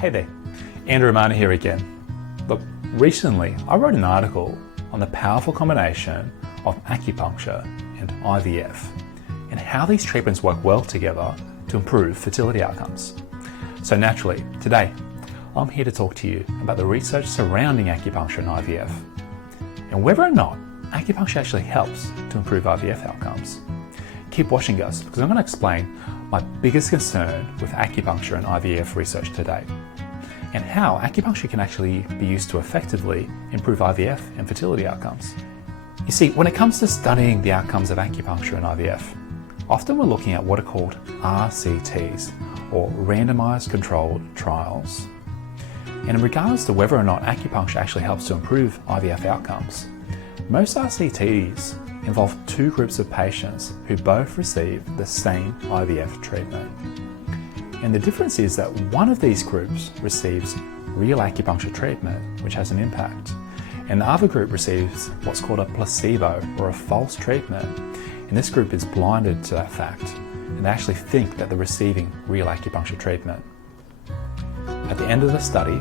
Hey there, Andrew Romano here again. Look, recently I wrote an article on the powerful combination of acupuncture and IVF and how these treatments work well together to improve fertility outcomes. So naturally, today I'm here to talk to you about the research surrounding acupuncture and IVF and whether or not acupuncture actually helps to improve IVF outcomes. Keep watching, guys, because I'm going to explain my biggest concern with acupuncture and IVF research today, and how acupuncture can actually be used to effectively improve IVF and fertility outcomes. You see, when it comes to studying the outcomes of acupuncture and IVF, often we're looking at what are called RCTs, or randomized controlled trials. And in regards to whether or not acupuncture actually helps to improve IVF outcomes, most RCTs involve two groups of patients who both receive the same IVF treatment. And the difference is that one of these groups receives real acupuncture treatment, which has an impact, and the other group receives what's called a placebo, or a false treatment. And this group is blinded to that fact, and they actually think that they're receiving real acupuncture treatment. At the end of the study,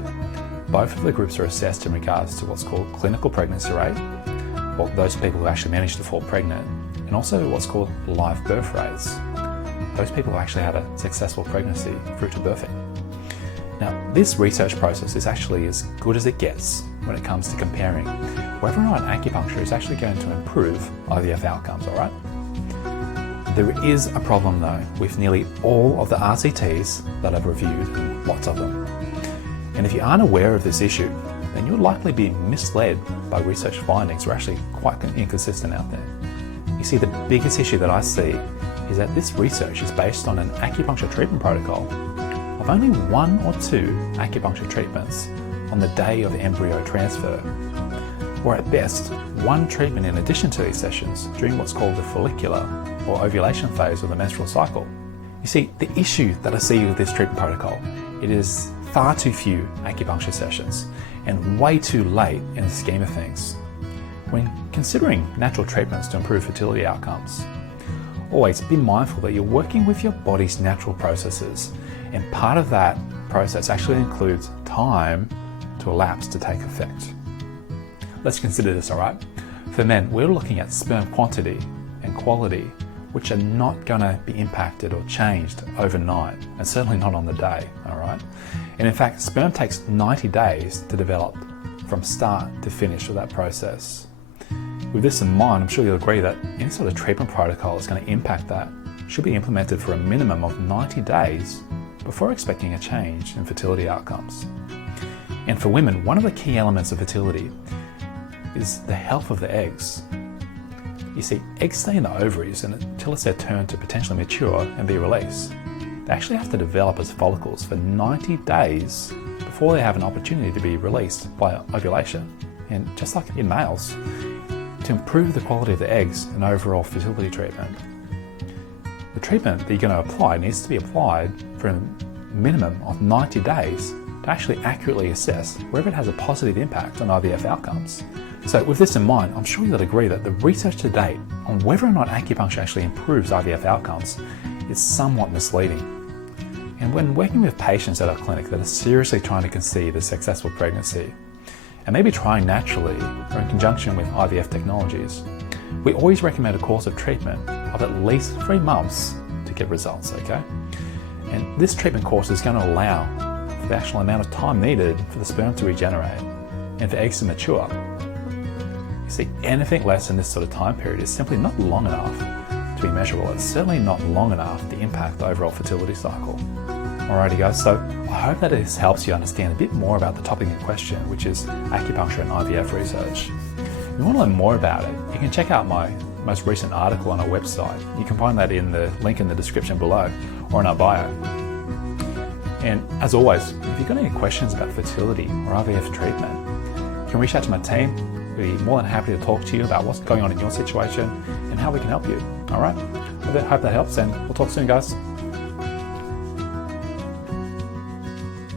both of the groups are assessed in regards to what's called clinical pregnancy rate, or those people who actually manage to fall pregnant, and also what's called live birth rates, those people who actually had a successful pregnancy through to birthing. Now, this research process is actually as good as it gets when it comes to comparing whether or not acupuncture is actually going to improve IVF outcomes, alright? There is a problem though with nearly all of the RCTs that I've reviewed, and lots of them. And if you aren't aware of this issue, then you'll likely be misled by research findings that are actually quite inconsistent out there. You see, the biggest issue that I see is that this research is based on an acupuncture treatment protocol of only 1 or 2 acupuncture treatments on the day of embryo transfer, or at best, 1 treatment in addition to these sessions during what's called the follicular or ovulation phase of the menstrual cycle. You see, the issue that I see with this treatment protocol, it is far too few acupuncture sessions and way too late in the scheme of things. When considering natural treatments to improve fertility outcomes, always be mindful that you're working with your body's natural processes, and part of that process actually includes time to elapse to take effect. Let's consider this, alright? For men, we're looking at sperm quantity and quality, which are not going to be impacted or changed overnight, and certainly not on the day, alright? And in fact, sperm takes 90 days to develop from start to finish of that process. With this in mind, I'm sure you'll agree that any sort of treatment protocol that's going to impact that should be implemented for a minimum of 90 days before expecting a change in fertility outcomes. And for women, one of the key elements of fertility is the health of the eggs. You see, eggs stay in the ovaries until it's their turn to potentially mature and be released. They actually have to develop as follicles for 90 days before they have an opportunity to be released by ovulation. And just like in males, to improve the quality of the eggs and overall fertility treatment, the treatment that you're going to apply needs to be applied for a minimum of 90 days to actually accurately assess whether it has a positive impact on IVF outcomes. So with this in mind, I'm sure you'll agree that the research to date on whether or not acupuncture actually improves IVF outcomes is somewhat misleading. And when working with patients at our clinic that are seriously trying to conceive a successful pregnancy, and maybe trying naturally or in conjunction with IVF technologies, we always recommend a course of treatment of at least 3 months to get results, okay? And this treatment course is going to allow for the actual amount of time needed for the sperm to regenerate and for eggs to mature. You see, anything less than this sort of time period is simply not long enough to be measurable. It's certainly not long enough to impact the overall fertility cycle. Alrighty guys, so I hope that this helps you understand a bit more about the topic in question, which is acupuncture and IVF research. If you want to learn more about it, you can check out my most recent article on our website. You can find that in the link in the description below or in our bio. And as always, if you've got any questions about fertility or IVF treatment, you can reach out to my team. We'll be more than happy to talk to you about what's going on in your situation and how we can help you. Alright, hope that helps, and we'll talk soon, guys.